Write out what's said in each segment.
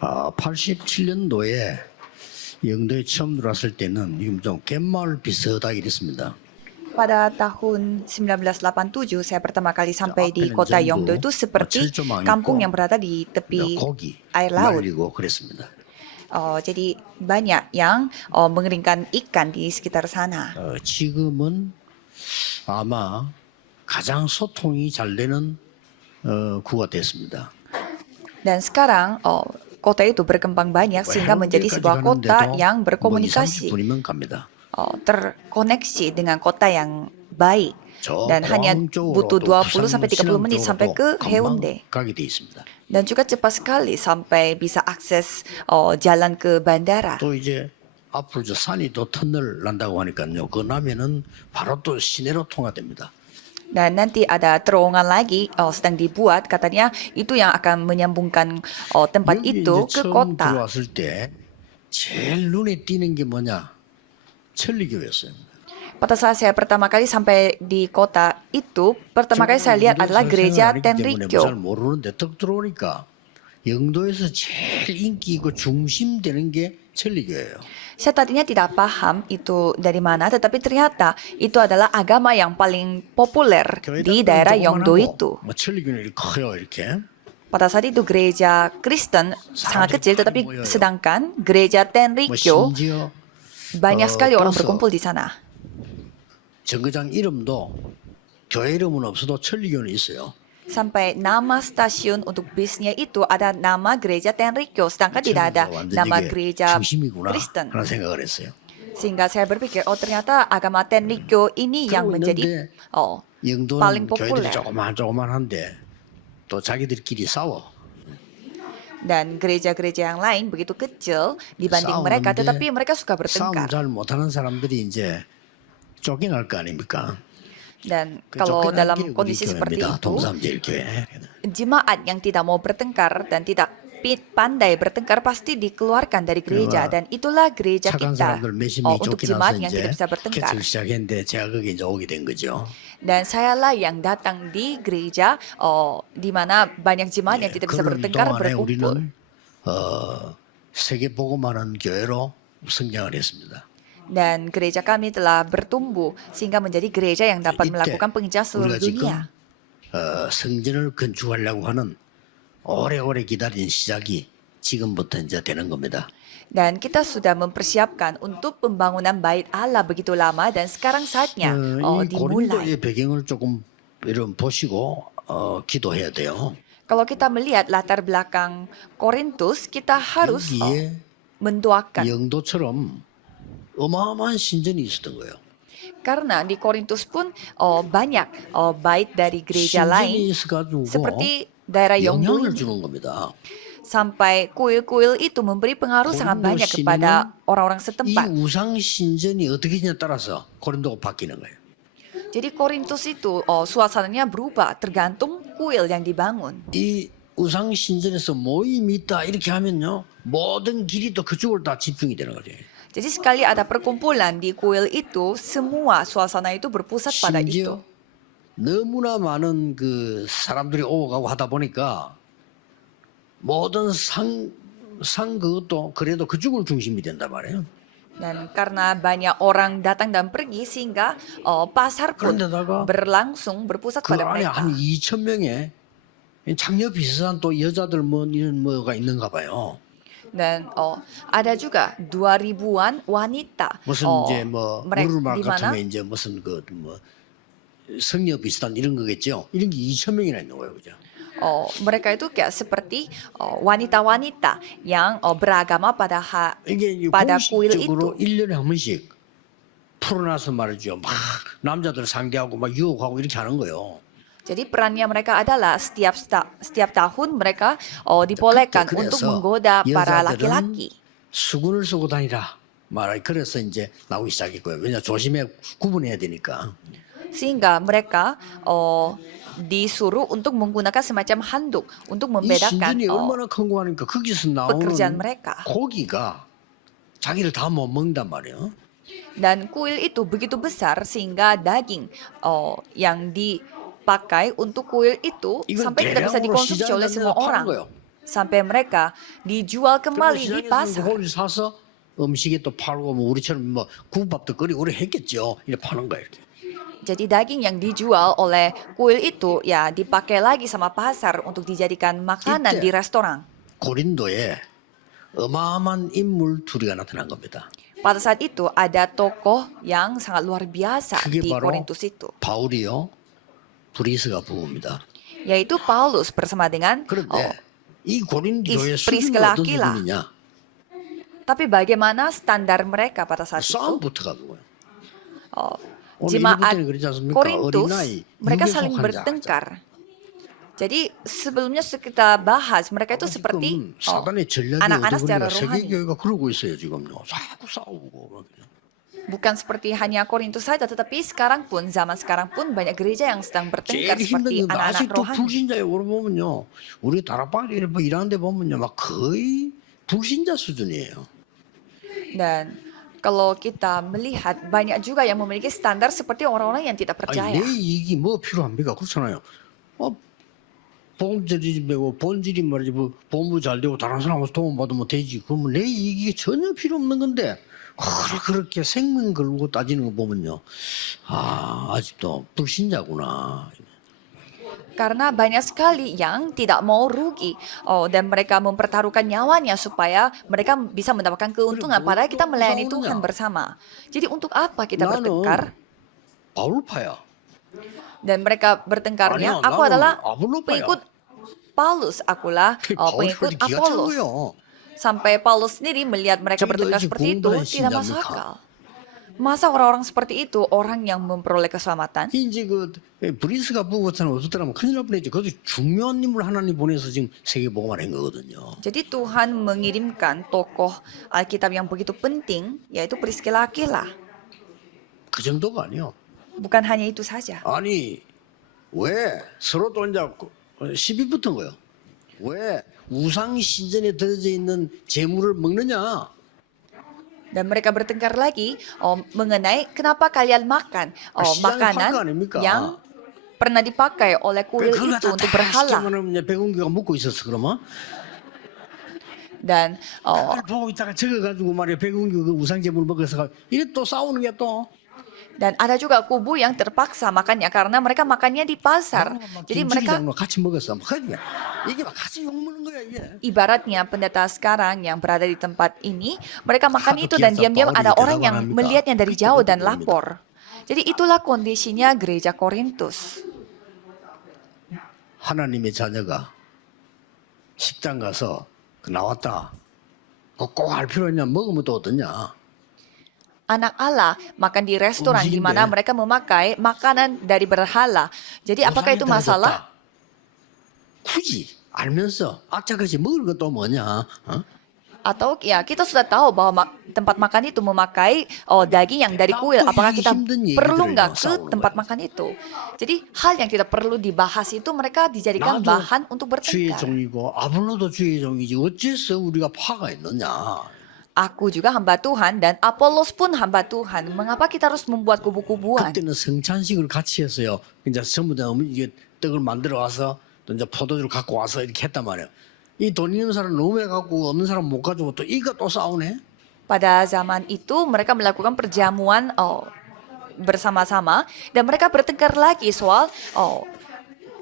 87년도에 영도에 처음 들어왔을 때는 지금 좀 갯마을 비슷하게 이랬습니다. Pada tahun 1987 saya pertama kali sampai di 앞에는 kota 전부 Yeongdo itu seperti 철조망 kampung 있고 yang berada di tepi 고기 air laut. 말리고 그랬습니다. Jadi banyak yang mengeringkan ikan di sekitar sana. 지금은 아마 가장 소통이 잘 되는 구가 됐습니다. Dan sekarang kota itu berkembang banyak sehing가 menjadi sebuah kota yang berkomunikasi, 30분이면 갑니다. terkoneksi dengan kota yang baik. Dan hanya butuh 20-30 menit sampai ke Haeundae. 가게 돼 있습니다. Dan juga cepat sekali sampai bisa akses jalan ke bandara. 또 이제 앞으로 저 산이 또 터널 난다고 하니까요. 그 나면은 바로 또 시내로 통화됩니다. Dan nanti ada terowongan lagi sedang dibuat, katanya itu yang akan menyambungkan tempat 여기 itu 이제 ke 처음 kota. 들어왔을 때 제일 눈에 띄는 게 뭐냐? 천리교였어요. Pada saat saya pertama kali sampai di kota itu, pertama kali saya lihat adalah gereja 잘 Tenrikyo. 모르는데 딱 들어오니까 영도에서 제일 인기 있고 중심되는 게 천리교예요. Saya tadinya tidak paham itu dari mana, tetapi ternyata itu adalah agama yang paling populer di daerah Yeongdo itu. 뭐 천리교는 이렇게 커요, 이렇게. Pada saat itu gereja Kristen sangat kecil, tetapi sedangkan gereja 뭐 Tenrikyo 심지어 banyak sekali orang 버스. berkumpul di sana. 정거장 이름도 교회 이름은 없어도 천리교는 있어요. Sampai nama stasiun untuk bisnya itu ada nama gereja Tenrikyo, sedangkan tidak ada 완전 nama 이게 gereja 중심이구나 Kristen. 하는 생각을 했어요. Sehingga saya berpikir, oh ternyata agama Tenrikyo ini yang menjadi paling 영도는 교회들이 populer. 조그만한데 또 자기들끼리 싸워. Dan gereja-gereja yang lain begitu kecil dibanding mereka, 싸우는데 tetapi mereka suka 싸움 bertengkar. 잘 못하는 사람들이 이제 쫓겨날 거 아닙니까? Dan 그 kalau 쫓겨난 dalam 게 우리 kondisi seperti 교회입니다. itu, 동삼제일교회. jemaat yang tidak mau bertengkar dan tidak pandai bertengkar pasti dikeluarkan dari gereja, dan itulah gereja 착한 kita 사람들 몇십 명이 untuk 쫓겨나서 jemaat yang 이제 tidak bisa bertengkar. 개척을 시작했는데 제가 거기 이제 오게 된 거죠. Dan sayalah yang datang di gereja di mana banyak jemaat yang tidak bisa 그런 bertengkar 동안에 berkumpul. 우리는 세계 복음하는 교회로 성장을 했습니다. Dan gereja kami telah bertumbuh sehingga menjadi gereja yang dapat 이때 melakukan penginjilan seluruh 우리가 지금 dunia. 성전을 건축하려고 하는 오래오래 기다린 시작이 지금부터 이제 되는 겁니다. Dan kita sudah mempersiapkan untuk pembangunan bait Allah begitu lama, dan sekarang saatnya 이 dimulai. 고린도의 배경을 조금 이런 보시고 기도해야 돼요. Kalau kita melihat latar belakang Korintus, kita harus 여기에 mendoakan. 영도처럼 어마어마한 신전이 있었던 거예요. Karena di Korintus pun banyak bait dari gereja 신전이 lain 있어가지고 seperti daerah Yeongdo 영향을 ini. 주는 겁니다. Sampai kuil-kuil itu memberi pengaruh sangat banyak kepada orang-orang 이 setempat. 우상 신전이 어떻게 되냐에 따라서 고린도가 바뀌는 거예요. Jadi Korintus itu suasananya berubah tergantung kuil yang dibangun. 이 우상 신전에서 모임이 있다 이렇게 하면요 모든 길이 또 그쪽으로 다 집중이 되는 거죠. Jadi sekali ada perkumpulan di kuil itu, semua suasana itu berpusat pada itu. 심지어 너무나 많은 그 사람들이 오고 가고 하다 보니까 모든 상 그것도 그래도 그쪽으로 중심이 된단 말이에요. Dan karena banyak orang datang dan pergi sehingga pasar pun 그런데다가 berlangsung berpusat 그 pada 안에 mereka. 한 2천 명의 장녀 비슷한 또 여자들 뭐 이런 뭐가 있는가 봐요. Dan ada juga 2000-an wanita. 무슨 이제 뭐 mereka 무르말 di mana 같으면 이제 무슨 그 뭐 성녀 비슷한 이런 거겠죠. 이런 게 2천 명이나 있는 거예요, 그죠? mereka itu kayak seperti wanita-wanita yang beragama pada 이게 pada kuil 공식적으로 itu. 1년에 한 번씩 풀어놔서 말이죠. 막 남자들 상대하고 막 유혹하고 이렇게 하는 거예요. Jadi perannya mereka adalah setiap tahun mereka dibolehkan untuk menggoda para laki-laki. 수군을 쓰고 다니라. 말아 그래서 이제 나오기 시작했고요. 왜냐 조심해 구분해야 되니까. Sehingga mereka disuruh untuk menggunakan semacam handuk untuk 이 membedakan 신전이 얼마나 큰 거 하니까 거기서 pekerjaan 나오는 mereka. 고기가 자기를 다 못 먹는단 말이에요. Dan kuil itu begitu besar sehingga daging yang dipakai untuk kuil itu 이건 sampai tidak bisa 대량으로 dikonsumsi oleh 시장에 semua 파는 orang. 거예요. sampai mereka dijual kembali di 시장에서는 그 pasar. 고기를 사서 음식에 또 팔고 뭐 우리처럼 뭐 국밥도 끓이고 오래 했겠죠. 이렇게 파는 거야 이렇게. Jadi daging yang dijual oleh kuil itu ya dipakai lagi sama pasar untuk dijadikan makanan di restoran. 고린도에 어마어마한 인물 둘이가 나타난 겁니다. Pada saat itu ada tokoh yang sangat luar biasa 그게 di 바로 Korintus itu, 바울이요, 브리스가 부부입니다. yaitu Paulus bersama dengan 그런데 이 고린도의 수준은 프리스킬라 어떤 아킬라. 수준이냐? tapi bagaimana standar mereka pada saat itu? 싸움부터 가고요. Oh, 오늘 jemaat 일부 때는 그러지 않습니까? Korintus 어린아이, mereka 육에 saling 속한 자. bertengkar. Jadi sebelumnya kita bahas mereka itu seperti 지금 사단의 전략이 anak-anak secara 얻어걸리가 세계 rohani. 교회가 그러고 있어요 지금요. 자꾸 싸우고 막. Bukan seperti hanya Korintus saja, tetapi sekarang pun, zaman sekarang pun banyak gereja yang sedang bertengkar 제일 seperti 힘든 건 anak-anak 아직도 rohani. 불신자에 오르보면요. 우리 다락방에 뭐 일하는데 보면요. 막 거의 불신자 수준이에요. Dan kalau kita melihat banyak juga yang memiliki standar seperti orang-orang yang tidak 아니, percaya. 내 이익이 뭐 필요합니까? 그렇잖아요. 본질이 매고 본질이 말이지 뭐 본부 잘 되고 다른 사람 와서 도움 받으면 되지. 그러면 내 이익이 전혀 필요 없는 건데 그렇게 생명 걸고 따지는 거 보면요. 아, 아직도 불신자구나. Karena banyak sekali yang tidak mau rugi, dan mereka mempertaruhkan nyawanya supaya mereka bisa mendapatkan keuntungan. Padahal kita melayani Tuhan bersama. Jadi untuk apa kita bertengkar? 바울파야. Dan mereka bertengkarnya, 아니야, aku 나는 adalah 아볼로파야. pengikut Paulus, akulah pengikut 바울파야 기가 찬 Apolos. 거요. Sampai Paulus sendiri melihat mereka Jadi bertengkar itu seperti itu 공동의 tidak masuk 신자입니까? akal. Masa orang-orang seperti itu orang yang memperoleh keselamatan? 이제 그 브리스가 부부처럼 없었더라면 큰일 날 뻔했죠. 그것도 중요한 인물 하나님 보내서 지금 세계 복음을 한 거거든요. Jadi Tuhan mengirimkan tokoh Alkitab yang begitu penting, yaitu Priscilla Aquila. 그 정도가 아니요. Bukan hanya itu saja. 아니 왜 서로 또 이제 시비 붙은 거요? 왜 우상 신전에 들어져 있는 재물을 먹느냐? Dan mereka bertengkar lagi mengenai kenapa kalian makan 시장에 makanan 팔 거 아닙니까? yang pernah dipakai oleh kuil 그걸 itu 갖다 untuk 다 berhala. 시켜놓으면 이제 백운기가 먹고 있었어 그러면? Dan 그걸 보고 있다가 적어가지고 말이야 백운기 그 우상 재물 먹어서 이래 또 싸우는 게 또. dan ada juga kubu yang terpaksa makannya karena mereka makannya di pasar. Jadi mereka 김치기장과 같이 먹었어. 막 이게 막 같이 욕 먹는 거야 이게. ibaratnya pendeta sekarang yang berada di tempat ini, mereka makan Aduh, itu dan kiasa diam-diam Pauli ada orang tidak yang mengalami melihatnya dari Itu jauh betul dan betul lapor. Jadi itulah kondisinya gereja Korintus. 하나님의 자녀가 식당 가서 나왔다. 꼭 할 필요 있냐? 먹으면 또 어떠냐? Anak Allah makan di restoran di mana Umjinde. mereka memakai makanan dari berhala. Jadi apakah itu masalah? 굳이 알면서 악착같이 먹을 것도 뭐냐? 어? Atau ya kita sudah tahu bahwa tempat makan itu memakai daging yang dari kuil. Apakah kita perlu nggak ke tempat makan itu? Jadi hal yang tidak perlu dibahas itu mereka dijadikan 나도 bahan untuk 주의 bertengkar. 종이고 아볼로도 주의 종이지 어째서 우리가 파가 있느냐? Aku juga hamba Tuhan dan Apolos pun hamba Tuhan. Mengapa kita harus membuat kubu-kubuan? 그때는 성찬식을 같이 했어요. 이제 전부 다 이게 떡을 만들어 와서 또 이제 포도주를 갖고 와서 이렇게 했단 말이에요. 이 돈 있는 사람 너무 해갖고 없는 사람 못 가지고 또 이거 또 싸우네. Pada zaman itu mereka melakukan perjamuan bersama-sama dan mereka bertengkar lagi soal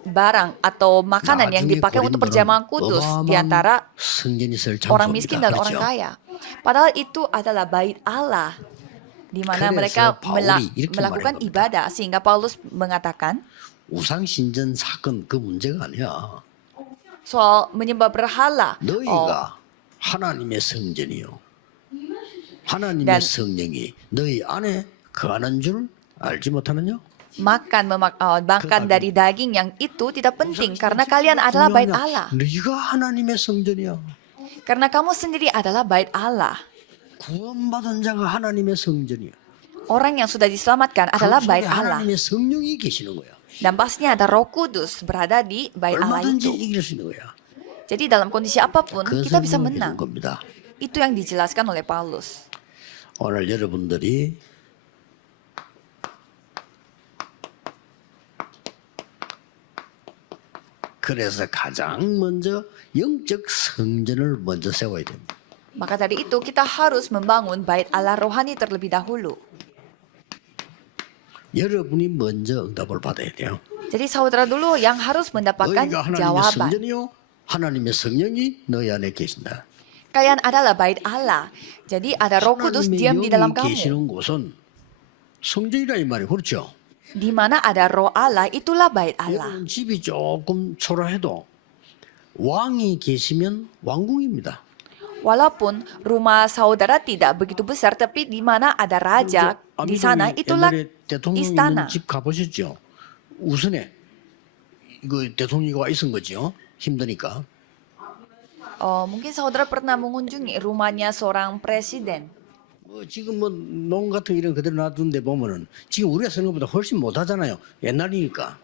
barang atau makanan yang dipakai untuk perjamuan kudus di antara orang miskin dan orang kaya. Padahal itu adalah bait Allah di mana mereka melakukan ibadah sehingga Paulus mengatakan 우상 신전 사건 그 문제가 아니야. soal menyembah berhala. 너희가 하나님의 성전이요. 하나님의 Dan- 성령이 너희 안에 거하는 줄 알지 못하느냐? Makan dari daging yang itu tidak penting karena kalian adalah bait Allah. 네가 하나님의 성전이야. Karena kamu sendiri adalah bait Allah. 구원받은 자가 하나님의 성전이야. Orang yang sudah diselamatkan 그 adalah 속에 bait Allah. 하나님의 성령이 계시는 거야. Dan pastinya ada Roh Kudus berada di bait Allah 얼마든지 itu. 이길 수 있는 거야. Jadi dalam kondisi apapun 그 kita bisa 설명을 해준 menang. 겁니다. Itu yang dijelaskan oleh Paulus. 오늘 여러분들이 그래서 가장 먼저 영적 성전을 먼저 세워야 됩니다. Maka dari itu kita harus membangun bait Allah rohani terlebih dahulu. 여러분이 먼저 응답을 받아야 돼요. Jadi saudara dulu yang harus mendapatkan 너희가 하나님의 jawaban. 성전이요 하나님의 성령이 너희 안에 계신다. Kalian adalah bait Allah. Jadi ada Roh Kudus 하나님의 diam di dalam 영이 kamu. 계시는 곳은 성전이라 이 말이에요. 그렇죠? Di mana ada Roh Allah, itulah bait Allah. 여러분 집이 조금 초라해도 왕이 계시면 왕궁입니다. Walaupun rumah saudara tidak begitu besar, tapi di mana ada raja di sana, itulah 옛날에 대통령 istana. 있는 집 가보셨죠? 우선에 그 대통령이 와 있은 거죠. 힘드니까. Oh, mungkin saudara pernah mengunjungi rumahnya seorang presiden. 지금 뭐 농 같은 거 이런 그대로 놔두는데 보면은 지금 우리가 쓰는 것보다 훨씬 못하잖아요. 옛날이니까.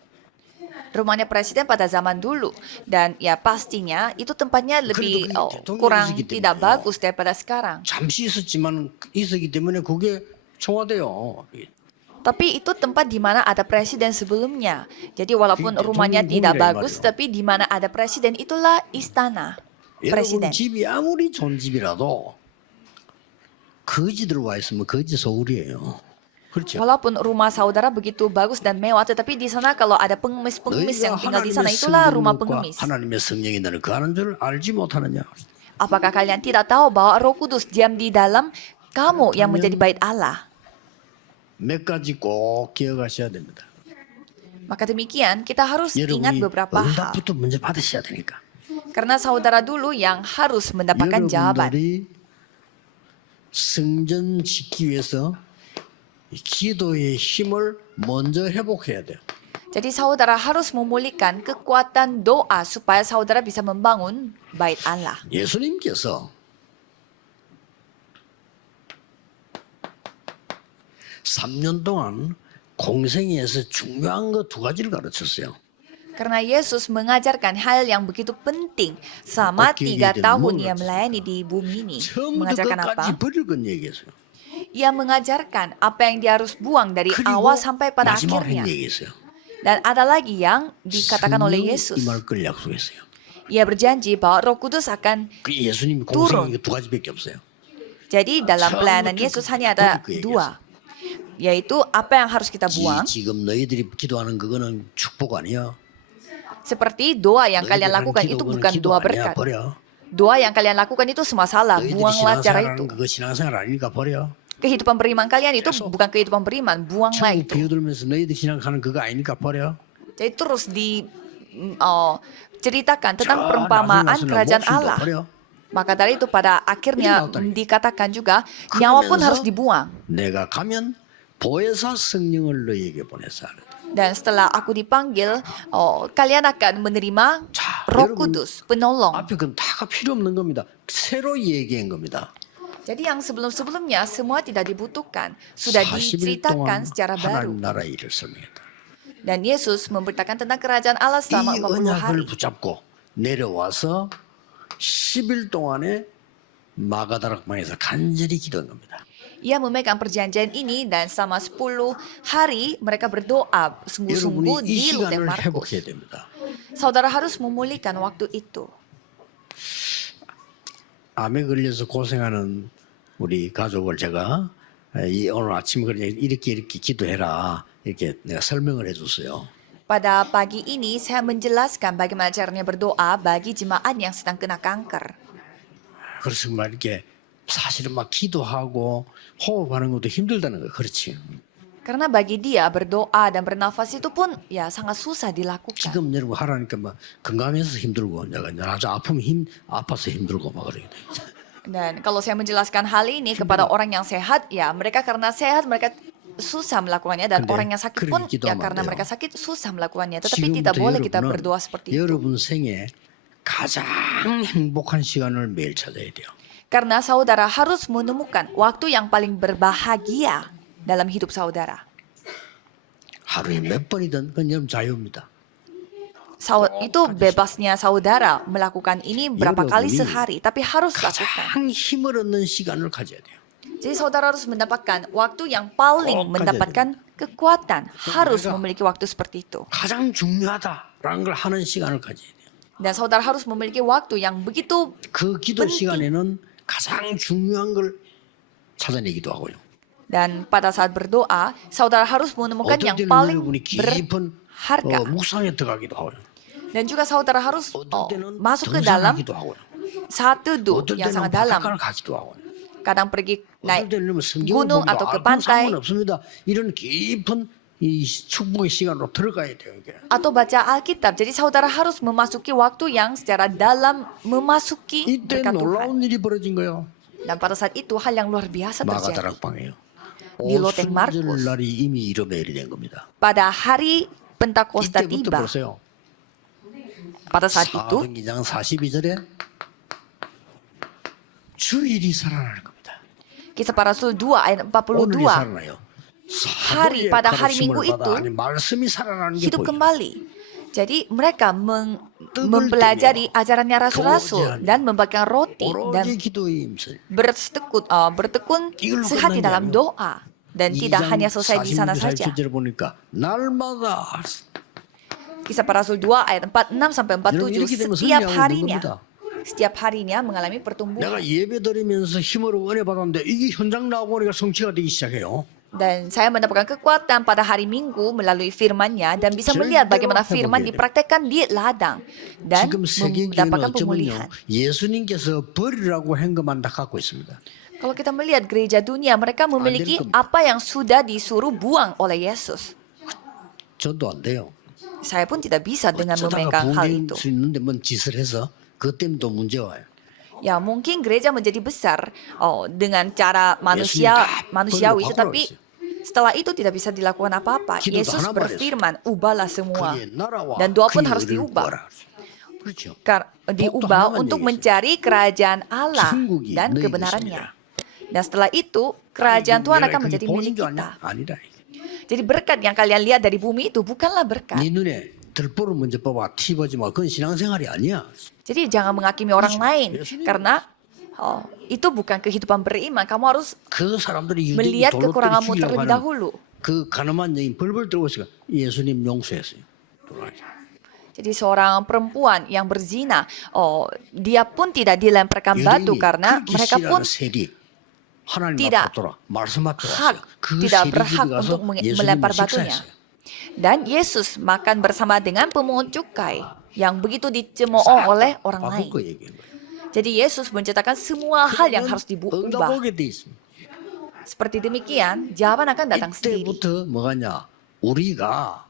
Rumahnya presiden pada zaman dulu. Dan ya pastinya itu tempatnya lebih 그래도 그게 대통령이 kurang 있었기 tidak 때문에. bagus daripada sekarang. 잠시 있었기 때문에 그게 청와대요. Tapi itu tempat di mana ada presiden sebelumnya. Jadi walaupun Di- rumahnya 대통령 tidak 궁이라 이 bagus, 말이에요. tapi di mana ada presiden itulah istana 여러분 presiden. 집이 아무리 좋은 집이라도 거지 들어와 있으면 거지 소울이에요. 그렇죠? Walaupun rumah saudara begitu bagus dan mewah, tetapi di sana kalau ada pengemis-pengemis yang tinggal di sana, 하나님의 itulah rumah 성령과 pengemis. 하나님의 성령이 너를 거하는 줄 알지 못하느냐? Apakah kalian tidak tahu bahwa Roh Kudus diam di dalam kamu yang menjadi bait Allah? 몇 가지 꼭 기억하셔야 됩니다. Maka demikian, kita harus ingat 여러분이 beberapa hal. 응답부터 먼저 받으셔야 되니까. Karena saudara dulu yang harus mendapatkan jawaban. 여러분들이 성전 짓기 위해서 기도의 힘을 먼저 회복해야 돼요. Jadi saudara harus memulihkan kekuatan doa supaya saudara bisa membangun bait Allah. 예수님께서 3년 동안 공생애에서 중요한 거 두 가지를 가르쳤어요. Karena Yesus mengajarkan hal yang begitu penting selama 3 tahun ia melayani di bumi ini. 처음부터 Mengajarkan apa? 끝까지 버릴 건 얘기했어요. Ia mengajarkan apa yang dia harus buang dari 그리고 awal sampai pada 마지막으로 akhirnya. 한 얘기했어요. Dan ada lagi yang dikatakan oleh Yesus. 임할 걸 약속했어요. Ia berjanji bahwa Roh Kudus akan 그 예수님이 turun. 공생애가 두 가지밖에 없어요. Jadi dalam pelayanan 처음부터 Yesus hanya ada 끝까지 그 dua. Yaitu apa yang harus kita buang. 지금 너희들이 기도하는 그거는 축복 아니야. Seperti doa yang kalian 너희들 하는 lakukan itu 기도는 bukan 기도 doa 아니야. berkat. 버려. Doa yang kalian lakukan itu semua salah. 너희들이 Buanglah cara 신앙생활하는 itu. 그거 신앙생활 아니니까 버려. Kehidupan beriman kalian itu bukan kehidupan beriman. Buanglah 천국 itu. 비유들면서 너희들 신앙하는 그거 아니니까 버려. Jadi terus ceritakan tentang 저 perumpamaan 나중에 가서 kerajaan 목숨도 Allah. 버려. Maka dari itu pada akhirnya Ini dikatakan juga nyawa pun 그러면서 harus dibuang. 내가 가면 보혜사 성령을 너희에게 보내서 하는. Dan setelah aku dipanggil, kalian akan menerima 자, Roh 여러분, Kudus, penolong. 앞에 그건 다가 필요 없는 겁니다. 새로 얘기한 겁니다. Jadi yang sebelum-sebelumnya semua tidak dibutuhkan. Sudah 40일 diceritakan 동안 secara baru. 하나님 나라 일을 설명했다. Dan Yesus memberitakan tentang kerajaan Allah selama 이 40 hari. 언약을 붙잡고 내려와서 10일 동안에 마가다락방에서 간절히 기도한 겁니다. Ia memegang perjanjian ini dan selama 10 hari mereka berdoa sungguh-sungguh 여러분이 이 di Luther 시간을 Markus. 회복해야 됩니다. Saudara harus memulihkan waktu itu. 암에 걸려서 고생하는 우리 가족을 제가 오늘 아침에 그냥 이렇게 기도해라 이렇게 내가 설명을 해줬어요. Pada pagi ini saya menjelaskan bagaimana caranya berdoa bagi jemaat yang sedang kena kanker. 그래서 막 이렇게 사실은 막 기도하고 호흡하는 것도 힘들다는 거예요. 그렇지. Karena bagi dia berdoa dan bernafas itu pun ya sangat susah dilakukan. 지금 여러분 하라니까 막 건강해서 힘들고 내가 아주 아프면 아파서 힘들고 막 그러게 돼. Dan kalau saya menjelaskan hal ini kepada orang yang sehat, ya mereka karena sehat mereka susah melakukannya dan 근데 orang yang sakit pun 그렇게 ya 기도하면 karena 안 돼요. mereka sakit susah melakukannya. Tetapi tidak boleh kita berdoa seperti itu. 여러분 생에 가장 행복한 시간을 매일 찾아야 돼요. Karena saudara harus menemukan waktu yang paling berbahagia dalam hidup saudara. 하루에 몇 번이든 그건 여러분 자유입니다. Itu bebasnya saudara melakukan ini berapa kali 여러분이 sehari, tapi harus lakukan. 가장 힘을 얻는 시간을 가져야 돼요. Jadi saudara harus mendapatkan waktu yang paling 꼭 mendapatkan kekuatan. Harus 내가 memiliki waktu seperti itu. 가장 중요하다. 걸 하는 시간을 가져야 돼요. Dan saudara harus memiliki waktu yang begitu 그 기도 penting. 시간에는 가장 중요한 걸 찾아내기도 하고요. Dan pada saat berdoa, saudara harus menemukan 어떨 yang 때는 paling 여러분이 깊은 berharga. 묵상에 들어가기도 하고요. Dan juga saudara harus 어떨 때는 masuk ke dalam 등산하기도 하고요. saat teduh 어떨 yang 때는 sangat dalam. 바닷가를 가기도 하고요. Kadang pergi 어떨 naik 때는 성경을 gunung 보기도 atau ke 하고 pantai, 상관없습니다. 이런 깊은 이 축복의 시간으로 들어가야 돼요. 이게. atau baca Alkitab. Jadi saudara harus memasuki waktu yang secara dalam memasuki 이때 berkat Tuhan. 놀라운 일이 벌어진 거예요. Dan pada saat itu hal yang luar biasa terjadi. 마가다락방이에요. Di Loteng Markus. 오순절 날이 이미 이르메일이 된 겁니다. Pada hari Pentakosta 이때부터 tiba, 보세요. pada saat itu 사도행전 42절에 주일이 살아나는 겁니다. Kisah Para Rasul 2 ayat 오늘이 42 살아나요. hari pada hari 가르침을 Minggu 받아, itu 아니, 말씀이 살아나는 게 hidup 보여요. kembali. Jadi mereka mempelajari ajarannya rasul-rasul dan membagikan roti dan 오로지 기도의 임실. bertekun 이걸로 sehati 끝난 게 dalam 아니에요. doa. Dan tidak hanya selesai di sana saja. 47절 보니까 날마다 Kisah Para Rasul 2 ayat 46 sampai 47 이렇게 되면 setiap 승리하고 harinya 있는 겁니다. setiap harinya mengalami pertumbuhan. 내가 예배 드리면서 힘으로 은혜 받았는데 이게 현장 나오고 보니까 성취가 되기 시작해요. Dan saya mendapatkan kekuatan pada hari Minggu melalui firman-Nya dan bisa melihat bagaimana firman dipraktekkan di ladang dan 지금 세계교회는 mendapatkan pemulihan. 어쩌면요 예수님께서 버리라고 한 것만 다 갖고 있습니다. Kalau kita melihat gereja dunia, mereka memiliki 겁니다. apa yang sudah disuruh buang oleh Yesus. 저도 안 돼요. Saya pun tidak bisa dengan 어쩌다가 memegang hal 부흥될 itu. 수 있는데 뭔 짓을 해서 그것 때문에 또 문제 와요. Ya mungkin gereja menjadi besar dengan cara manusiawi, perlu tetapi bagus. setelah itu tidak bisa dilakukan apa-apa. Gido도 Yesus 하나 berfirman, ubahlah semua. 그의 나라와 Dan doa pun 그의 harus 의를 diubah. 구하라. 그렇죠. Diubah 하나만 untuk 얘기했어요. mencari kerajaan Allah 천국이 dan 너희 kebenarannya. 것입니다. Dan setelah itu kerajaan Tuhan akan menjadi 보인 milik 줄 kita. 아냐? 아니라. Jadi berkat yang kalian lihat dari bumi itu bukanlah berkat. 네 눈에 들보를 먼저 뽑아 티 보지 마. 그건 신앙생활이 아니야. Jadi jangan menghakimi orang lain karena itu bukan kehidupan beriman. Kamu harus 그 사람들이 유대인 melihat 돌로 kekuranganmu 때려 terlebih 죽이려고 하는 dahulu. 그 가늠한 여인 벌벌 떨고 있으니까 예수님 용서했어요. Jadi seorang perempuan yang berzina, dia pun tidak dilemparkan batu 유대인이 karena 그렇게 mereka pun 싫어하는 세리 하나님 tidak 앞으로 말씀 앞에 hak, 왔어요. 그 tidak 세리 집에 berhak 가서 untuk 예수님을 melempar batunya. 식사했어요. Dan Yesus makan bersama dengan pemungut cukai yang begitu dicemooh oleh orang lain. 바꿀 거 얘기한 거예요. Jadi Yesus menceritakan semua hal yang harus diubah. 응답하게 돼 있습니다. Seperti demikian, jawaban akan datang sendiri. 이때부터 뭐가냐? 우리가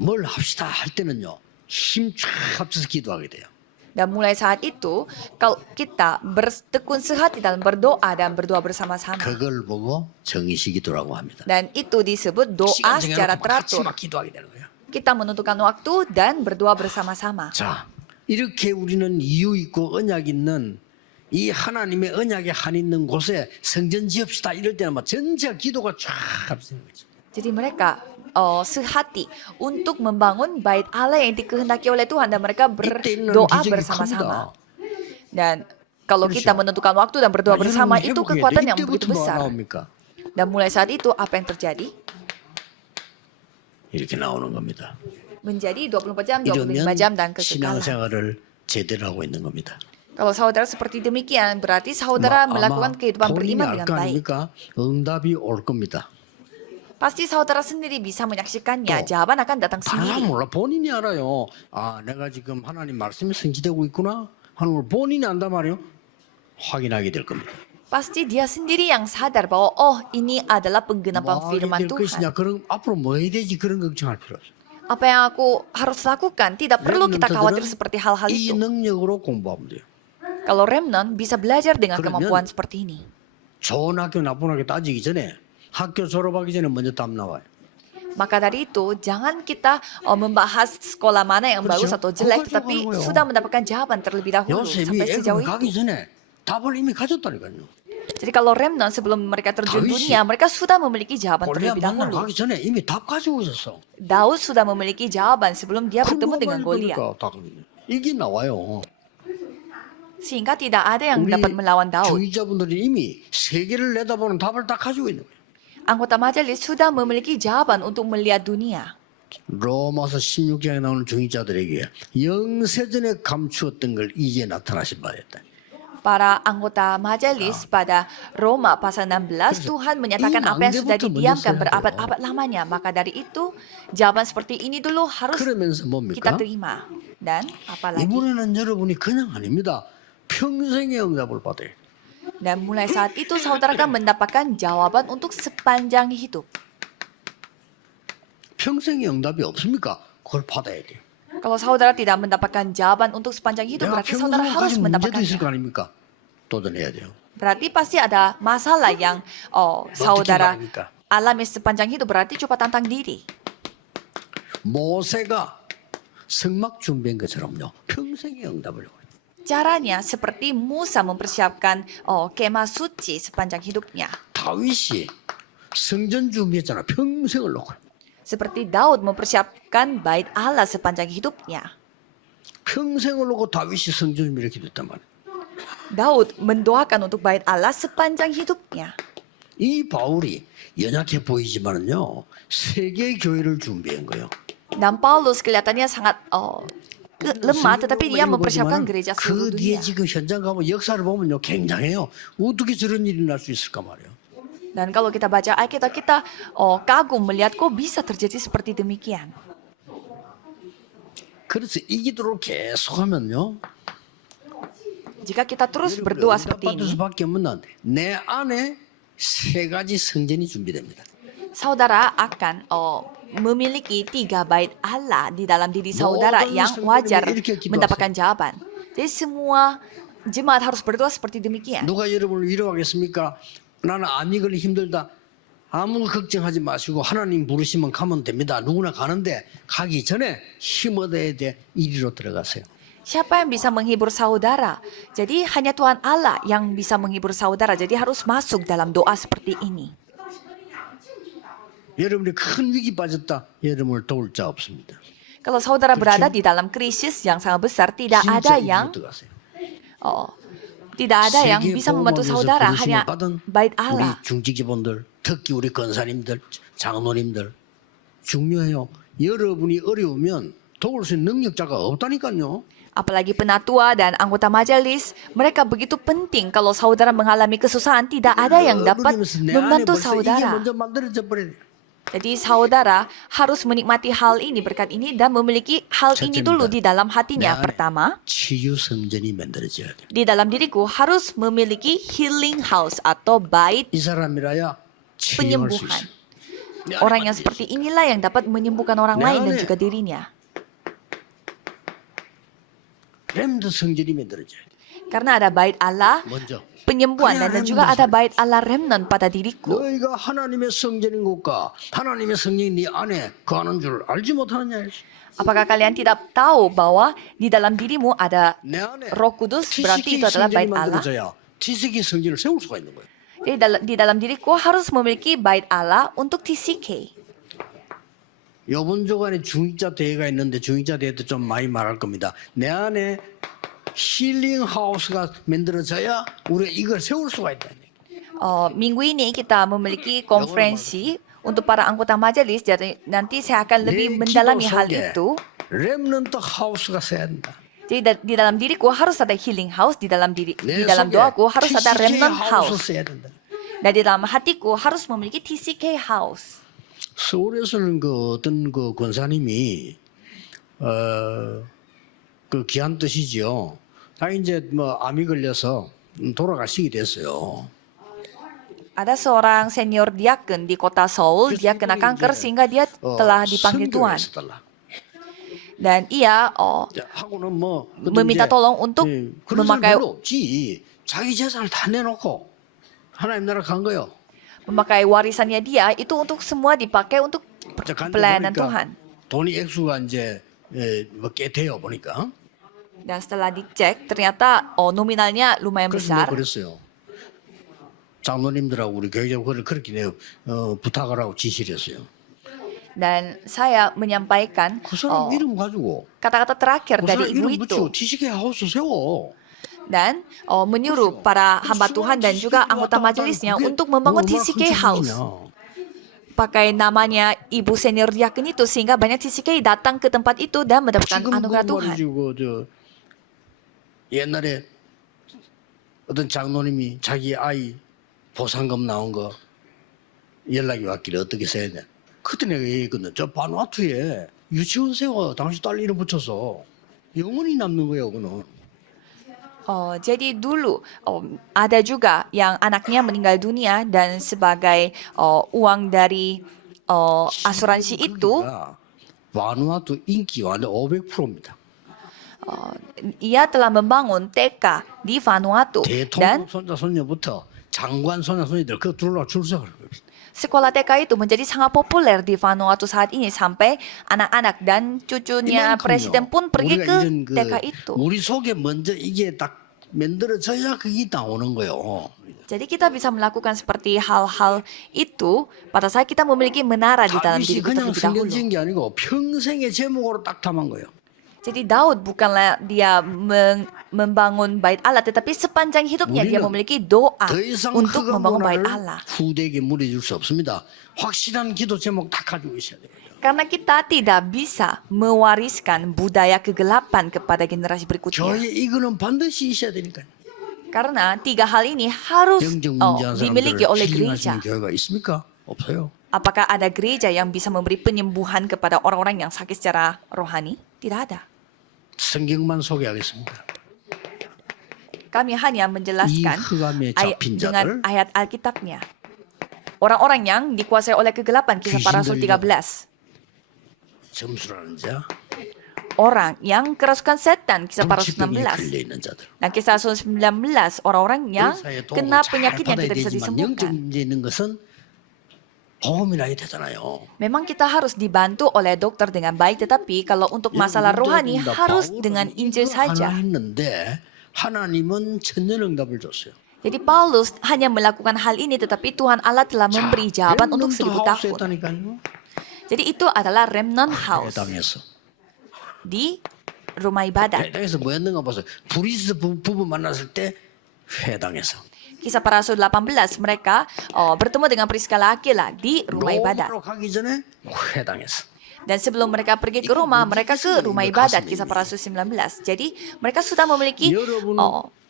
뭘 합시다 할 때는요. 힘 쫙 합쳐서 기도하게 돼요. Dan mulai saat itu, kalau kita bertekun sehati dalam berdoa dan berdoa bersama-sama. 그걸 보고 정의식 기도라고 합니다. Dan itu disebut doa 시간 secara 정해놓고 같이 teratur. 막 기도하게 되는 거예요. Kita menentukan waktu dan berdoa bersama-sama. 자, 이렇게 우리는 이유 있고 언약 있는 이 하나님의 언약에 한 있는 곳에 성전 지읍시다 이럴 때는 막 전체가 기도가 쫙 합치는 거죠. Jadi mereka sehati untuk membangun bait Allah yang dikehendaki oleh Tuhan dan mereka 이때 있는 berdoa 기적이 bersama-sama. 큽니다. Dan kalau kita menentukan waktu dan berdoa bersama itu kekuatan yang begitu 이때부터 뭐 besar. 나옵니까? Dan mulai saat itu apa yang terjadi? 이렇게 나오는 겁니다. Menjadi 24 jam, 25 이러면 jam dan kekekalan. 신앙생활을 제대로 하고 있는 겁니다. Kalau saudara seperti demikian, berarti saudara melakukan kehidupan 본인이 beriman 알 dengan 거 baik. 아닙니까? 응답이 올 겁니다. Pasti saudara sendiri bisa menyaksikannya. Jawaban akan datang 다른 사람 sendiri. 몰라. 본인이 알아요. 아, 내가 지금 하나님 말씀이 성취되고 있구나 하는 걸 본인이 안단 말이에요. 확인하게 될 겁니다. Pasti dia sendiri yang sadar bahwa ini adalah penggenapan 뭐 firman 하게 될 것이냐, Tuhan. 그런 앞으로 뭐 해야 되지 그런 걱정할 필요 없어요. Apa yang aku harus lakukan? Tidak perlu kita khawatir seperti hal-hal 이 itu. 능력으로 공부하면 돼요. Kalau remnant bisa belajar dengan 그러면 kemampuan seperti ini. 좋은 학교 나쁜 학교 따지기 전에 학교 졸업하기 전에 먼저 답 나와요. Maka dari itu, jangan kita membahas sekolah mana yang bagus atau jelek, 그거 tetapi 가지고 하는 거예요. sudah mendapatkan jawaban terlebih dahulu 요셉이 sampai sejauh 애굽 가기 itu. 전에 답을 이미 가졌다니까요. Jadi kalau remnant sebelum mereka terjun 다윗이 dunia, mereka sudah memiliki jawaban 골리앗 terlebih 만나러 dahulu. 가기 전에 이미 답 가지고 있었어. Daud sudah memiliki jawaban sebelum dia bertemu dengan Goliat. 이게 나와요. Sehingga tidak ada yang 우리 dapat melawan Daud. 주의자분들이 이미 세계를 내다보는 답을 다 가지고 있는 거예요. Anggota majelis sudah memiliki jawaban untuk melihat dunia. 로마서 16장에 나오는 중직자들에게 영세전에 감추었던 걸 이제 나타나신 바였다. Para anggota majelis pada Roma pasal 16, Tuhan menyatakan apa yang sudah didiamkan berabad-abad lamanya. Maka dari itu, jawaban seperti ini dulu harus 그러면서 kita 뭡니까? terima. Dan apalagi, 이번에는 여러분이 그냥 아닙니다. 평생의 응답을 받아요. dan mulai saat itu saudara akan mendapatkan jawaban untuk sepanjang hidup. 평생의 응답이 없습니까? 그걸 받아야 돼요. Kalau saudara tidak mendapatkan jawaban untuk sepanjang hidup, 내가 berarti saudara 평생 harus 가진 문제도 있을 거 mendapatkannya. 아닙니까? 도전해야 돼요. Berarti pasti ada masalah yang saudara 말입니까? alami sepanjang hidup, berarti coba tantang diri. 모세가 성막 준비한 것처럼요. 평생의 응답을 요구해요. Caranya seperti Musa mempersiapkan kemah suci sepanjang hidupnya. 다윗이 성전 준비했잖아. 평생을 놓고. Seperti Daud mempersiapkan bait Allah sepanjang hidupnya. 평생을 놓고 다윗이 성전 준비를 기도했단 말이에요. Daud mendoakan untuk bait Allah sepanjang hidupnya. 이 바울이 연약해 보이지만은요. 세계 교회를 준비한 거예요. Dan Paulus kelihatannya sangat lemah, tetapi dia mempersiapkan gereja seluruh 그 뒤에 dunia. 지금 현장 가면 역사를 보면요. 굉장해요. 어떻게 저런 일이 날 수 있을까 말이에요. Dan kalau kita baca Alkitab, kita kagum melihat kok bisa terjadi seperti demikian. 그래서 이 기도를 계속하면요. Jika kita terus berdoa seperti 받을 ini, 수밖에 없는 내 안에 세 가지 성전이 준비됩니다. saudara akan memiliki 3 bait Allah di dalam diri saudara yang wajar mendapatkan jawaban. Jadi semua jemaat harus berdoa seperti demikian. 누가 여러분을 위로하겠습니까? 나는 암이 걸리 힘들다. 아무 걱정하지 마시고 하나님 부르시면 가면 됩니다. 누구나 가는데 가기 전에 힘 얻어야 돼. 이리로 들어가세요. Siapa yang bisa menghibur saudara? Jadi hanya Tuhan Allah yang bisa menghibur saudara. Jadi harus masuk dalam doa seperti ini. 여러분이 큰 위기 빠졌다. 여러분을 도울 자 없습니다. Kalau saudara berada di dalam krisis yang sangat besar, tidak 진짜 ada 이리로 yang 들어가세요. tidak ada yang 세계 bisa membantu 보험왕에서 saudara, 부르심을 hanya 받은 bait 우리 Allah. 중직자분들, 특히 우리 권사님들, 장로님들 중요해요. 여러분이 어려우면 도울 수 있는 능력자가 없다니까요. Apalagi penatua dan anggota majelis, mereka begitu penting. Kalau saudara mengalami kesusahan, tidak ada yang dapat 그러면서 내 안에 membantu 벌써 이게 saudara. 먼저 만들어져 버려요. Jadi saudara harus menikmati hal ini, berkat ini, dan memiliki hal ini dulu di dalam hatinya. 내 안에 Pertama, 치유 성전이 만들어져야 돼. di dalam diriku harus memiliki healing house atau bait 이 사람이라야 치유할 수 penyembuhan. 있어. Orang yang seperti inilah yang dapat menyembuhkan orang lain dan juga dirinya. 렘드 성전이 만들어져야 돼. Karena ada bait Allah, 먼저 penyembuhan, dan juga ada bait Allah remnant pada diriku. 너희가 하나님의 성전인 것과 하나님의 성령이 네 안에 거하는 줄 알지 못하느냐? Apakah kalian tidak tahu bahwa di dalam dirimu ada 내 안에 Roh Kudus, berarti TCK itu adalah 성전이 bait Allah. 만들어져야 TCK 성전을 세울 수가 있는 거예요. Jadi di dalam diriku harus memiliki bait Allah untuk TCK. 요번 주간에 중직자 대회가 있는데 중직자 대회 때 좀 많이 말할 겁니다. 내 안에 힐링 하우스가 만들어져야 우리가 이걸 세울 수가 있다. Minggu ini kita memiliki konferensi untuk para anggota majelis. Jadi nanti saya akan lebih mendalami hal itu. 렘넌트 하우스가 세야 된다. Jadi di dalam diriku harus ada healing house, di dalam 내 dalam 속에 doaku harus ada TCK remnant 하우스 house. 세야 된다. Dan di dalam hatiku harus memiliki TCK house. 서울에서는 그 어떤 그 권사님이 그 귀한 뜻이지요. 다 이제 뭐 암이 걸려서 돌아가시게 됐어요. Ada seorang senior diakon di kota Seoul, dia kena kanker sehingga dia telah dipanggil Tuhan. Dan ia 하고는 뭐 meminta tolong untuk 그런 사람 memakai 별로 없지. 자기 재산을 다 내놓고 하나님 나라 간 거요. warisannya dia itu untuk semua dipakai untuk pelayanan Tuhan. 돈이 액수가 이제 뭐꽤 돼요 보니까. Dan setelah dicek ternyata nominalnya lumayan 그래서 besar. 그랬어요. 장로님들하고 우리 교회적으로 그렇게 부탁을 하고 지시를 했어요. Dan saya menyampaikan 그 사람 이름 가지고 kata-kata terakhir 그 사람 dari ibu 이름 itu. 붙이고 TCK 하우스 세워. Dan menyuruh para hamba Tuhan dan juga anggota majelisnya untuk membangun TCK House. pakai namanya ibu senior diaken itu sehingga banyak TCK datang ke tempat itu dan mendapatkan 지금 그 anugerah Tuhan. 말이지 저 옛날에 어떤 장로님이 자기 아이 보상금 나온 거 연락이 왔길래 어떻게 써야 돼? 그때 내가 얘기했거든. 저 바누아투에 유치원 세워 당신 딸 이름 붙여서 영원히 남는 거예요, 그거는. Oh, jadi dulu ada juga yang anaknya meninggal dunia dan sebagai uang dari asuransi itu 거기가 바누아투 인기 완전 500%입니다. ia telah membangun TK di Vanuatu dan 대통령 손자 손녀부터 장관 손자 손녀들 그 들어와 줄 서고 sekolah TK itu menjadi sangat populer di Vanuatu saat ini sampai anak-anak dan cucunya presiden pun pergi ke TK itu. 우리 속에 먼저 이게 딱 만들어져야 그게 나오는 거예요. Jadi kita bisa melakukan seperti hal-hal itu pada saat kita memiliki menara di dalam 다윗이 diri kita 그냥 terlebih dahulu. 성경 지은 게 아니고 평생의 제목으로 딱 담은 거예요. Jadi Daud bukanlah dia membangun bait Allah, tetapi sepanjang hidupnya dia 우리는 memiliki doa 더 이상 untuk 그가 membangun bait 문화를 Allah. 후대에게 물려줄 수 없습니다. 확실한 기도 제목 딱 가지고 있어야 돼요. Karena kita tidak bisa mewariskan budaya kegelapan kepada generasi berikutnya. 교회 이거는 반드시 있어야 되니까요. Karena tiga hal ini harus 영적 문제한 dimiliki 사람들을 oleh 힐링하시는 gereja. 교회가 있습니까? 없어요. Apakah ada gereja yang bisa memberi penyembuhan kepada orang-orang yang sakit secara rohani? Tidak ada. 성경만 소개하겠습니다. Kami hanya menjelaskan 이 흑암에 잡힌 dengan 자들 ayat Alkitabnya. Orang-orang yang dikuasai oleh kegelapan, Kisah Para Rasul 13. 점수라는 자, Orang yang kerasukan setan, Kisah Para Rasul 불치병에 16. 걸려 있는 자들. Dan Kisah Rasul 19, orang-orang yang 의사의 kena 도움을 잘 penyakit yang 받아야 tidak bisa 되지만 영적 disembuhkan. 문제 있는 것은 복음이라 해야 되잖아요. Memang kita harus dibantu oleh dokter dengan baik, tetapi kalau untuk masalah rohani harus dengan Injil saja. 하나 했는데 하나님은 천년응답을 줬어요. Jadi Paulus hanya melakukan hal ini, tetapi Tuhan Allah telah memberi jawaban untuk 1000 tahun. 했다니까요. Jadi itu adalah Remnant House 해당해서. di rumah ibadat. 해당해서 뭐였는가 봐서 브리스 부부 만났을 때 회당에서. Kisah Para Rasul 18, mereka bertemu dengan Priskala Akila di rumah ibadat. 로마로 가기 전에 회당에서. Dan sebelum mereka pergi ke Roma, mereka ke rumah ibadat, Kisah Para Rasul 19. Jadi mereka sudah memiliki 여러분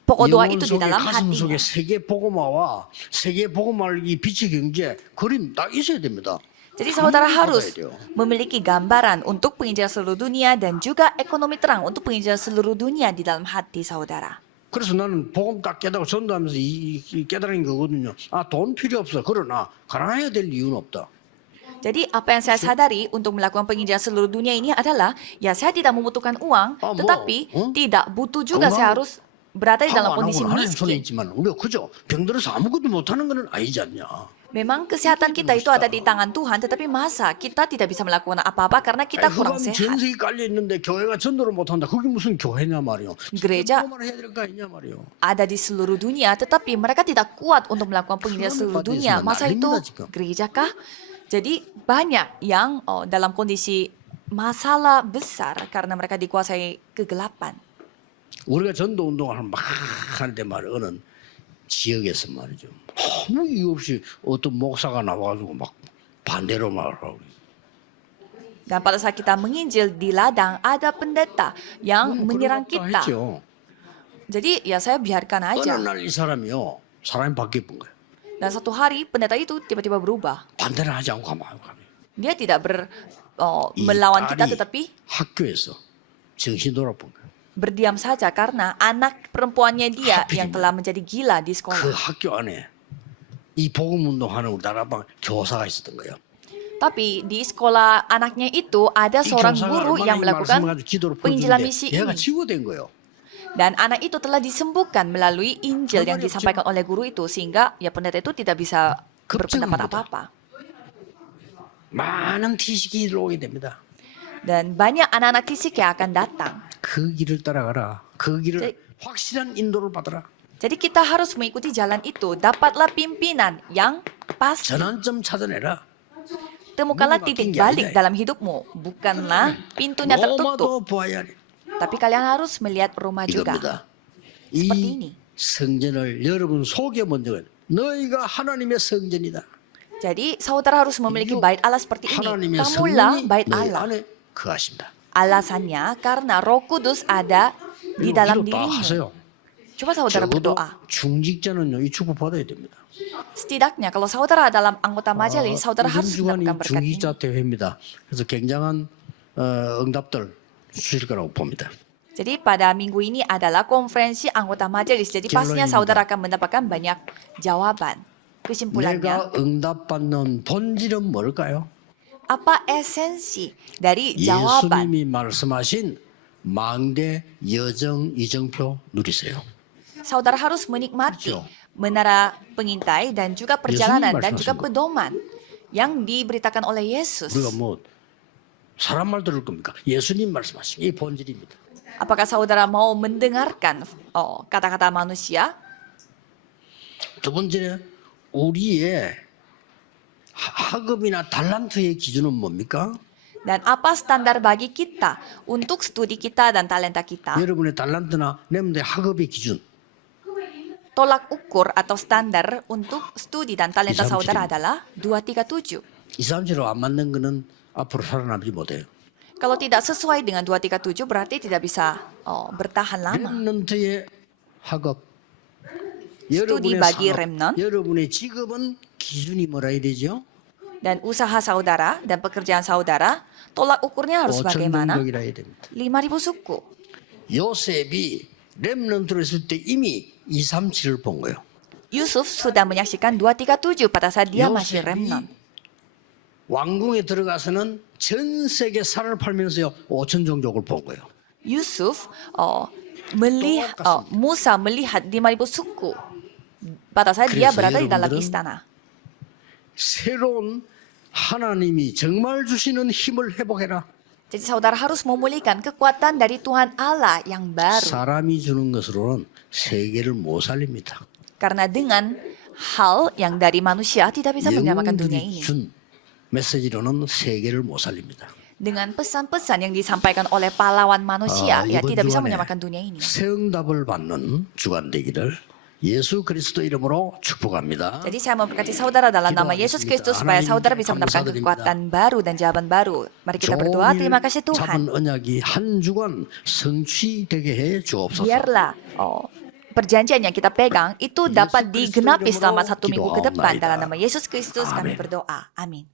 pokok doa 영혼 itu di 속에 dalam 가슴 hatinya. 속에 세계 복음화와 세계 복음화를 이 빛의 경제 그림 딱 있어야 됩니다. Jadi saudara 하나님 harus 받아야 돼요. memiliki gambaran untuk penginjilan seluruh dunia dan juga ekonomi terang untuk penginjilan seluruh dunia di dalam hati saudara. 그래서 나는 복음 딱 깨닫고 전도하면서 이 깨달은 거거든요. 아, 돈 필요 없어. 그러나 가난해야 될 이유는 없다. Jadi apa yang saya sadari untuk melakukan penginjilan seluruh dunia ini adalah, ya saya tidak membutuhkan uang, tetapi tidak butuh juga saya harus berada di dalam 하고 안 kondisi 하고는 하나님 손에 miskin. 있지만 우리가 그죠? 병들어서 아무것도 못하는 건 아니지 않냐. Memang kesehatan kita itu ada di tangan Tuhan, tetapi masa kita tidak bisa melakukan apa-apa karena kita kurang 흑암 sehat. 전 세계 깔려 있는데 교회가 전도를 못한다. 그게 무슨 교회냐 말이요. gereja 복음을 해야 될 거 아니냐 말이요. ada di seluruh dunia, tetapi mereka tidak kuat untuk melakukan penginjilan seluruh dunia. Masa itu gereja kah? Jadi banyak yang dalam kondisi masalah besar karena mereka dikuasai kegelapan. 우리가 전도 운동을 막 할 때 말이야 어느 지역에서 말이죠. 아무 이유 없이 어떤 목사가 나와가지고 막 반대로 말하고. Dan pada saat kita menginjil di ladang, ada pendeta yang menyerang kita. 했죠. Jadi ya saya biarkan 어느 aja. 날 이 사람이요 사람이 바뀌어 본 거예요. Dan satu hari pendeta itu tiba-tiba berubah. 반대를 하지 않고 가만히 가면. Dia tidak 이 melawan kita, 딸이 tetapi 학교에서 정신 돌아본 거예요. berdiam saja karena anak perempuannya dia 하필이면 yang telah menjadi gila di 그 sekolah. 학교 안에 이 복음 운동하는 우리 나라방 교사가 있었던 거예요. Tapi di sekolah anaknya itu ada 이 seorang 교사가 guru 얼마나 yang 이 melakukan 말씀을 가지고 기도를 penginjilan 풀어주는데 misi 얘가 ini. 치유된 거예요. Dan anak itu telah disembuhkan melalui Injil yang Kemarin disampaikan oleh guru itu, sehingga ya pendeta itu tidak bisa berpendapat mudah. apa-apa. 많은 티식이 오게 됩니다. Dan banyak anak-anak fisik yang akan datang. 그 길을 따라가라. 그 길을 제- 확실한 인도를 받아라. Jadi kita harus mengikuti jalan itu. Dapatlah pimpinan yang pasti. 전환점 찾아내라. Temukanlah Mundur titik makin balik jaya. dalam hidupmu. Bukanlah pintunya tertutup. 로마도 보아야 돼. Tapi kalian harus melihat Roma juga. 이겁니다. seperti 이 ini. 성전을 여러분 속에 먼저 너희가 하나님의 성전이다. Jadi saudara harus memiliki bait Allah seperti ini. 하나님의 Kamulah 성령이 bait 너희 Allah. 안에 거하신다. Alasannya karena Roh Kudus ada di dalam 기도 다 dirimu. 하세요. Coba saudara 적어도 berdoa. 중직자는요 이 축복 받아야 됩니다. Setidaknya kalau saudara dalam anggota majelis, saudara 이번 harus 주간이 mendapatkan berkat ini. 중직자 대회입니다. 그래서 굉장한 응답들 주실 거라고 봅니다. Jadi pada minggu ini adalah konferensi anggota majelis. Jadi pastinya 결론입니다. saudara akan mendapatkan banyak jawaban. Kesimpulannya, 내가 응답받는 본질은 뭘까요? apa esensi dari jawaban? 예수님이 말씀하신 망대 여정 이정표 누리세요. Saudara harus menikmati 그렇죠. menara pengintai dan juga perjalanan dan juga 말씀하신 거. pedoman yang diberitakan oleh Yesus. 우리가 뭐 사람 말 들을 겁니까? 예수님 말씀하신 이 본질입니다. Apakah saudara mau mendengarkan kata-kata manusia? 두 번째, 우리의 학업이나 달란트의 기준은 뭡니까? Dan apa standar bagi kita untuk studi kita dan talenta kita? 여러분의 달란트나 여러분의 학업의 기준. Tolak ukur atau standar untuk studi dan talenta 237. saudara adalah 237. 237로 안 맞는 거는 앞으로 살아남지 못해요. Kalau tidak sesuai dengan 237 berarti tidak bisa bertahan lama. 렘넌트의 학업. 스투디 bagi 렘넌트. 여러분의 직업은 기준이 뭐라 해야 되죠? Dan usaha saudara dan pekerjaan saudara, tolak ukurnya harus 5천 bagaimana? 능력이라 해야 됩니다. 5.000 suku. 요셉이 렘넌트로 있을 때 이미 237을 본 거예요. Yusuf sudah menyaksikan 237 pada saat dia masih remnant. 왕궁에 들어가서는 전 세계 살을 팔면서요 5천 종족을 본 거예요. Yusuf Musa melihat 5.000 suku pada saat dia 그래서 berada di dalam 여러분들은 istana. 새로운 하나님이 정말 주시는 힘을 회복해라. Jadi saudara harus memulihkan kekuatan dari Tuhan Allah yang baru. 사람이 주는 것으로는 세계를 못 살립니다. Karena dengan hal yang dari manusia tidak bisa menyelamatkan dunia 영들이 ini. 준 메시지로는 세계를 못 살립니다. Dengan pesan-pesan yang disampaikan oleh pahlawan manusia, ya 이번 tidak bisa 주간에 menyelamatkan dunia ini. 새 응답을 받는 주간 되기를 예수 그리스도 이름으로 축복합니다. Jadi saya memberkati saudara dalam nama Yesus Kristus supaya saudara bisa mendapatkan kekuatan baru dan jawaban baru. Mari kita berdoa. Terima kasih 잡은 Tuhan. 언약이 한 주간 성취되게 해 주옵소서. Biarlah perjanjian yang kita pegang itu dapat digenapi selama 1 minggu ke depan. Dalam nama Yesus Kristus kami berdoa. Amin.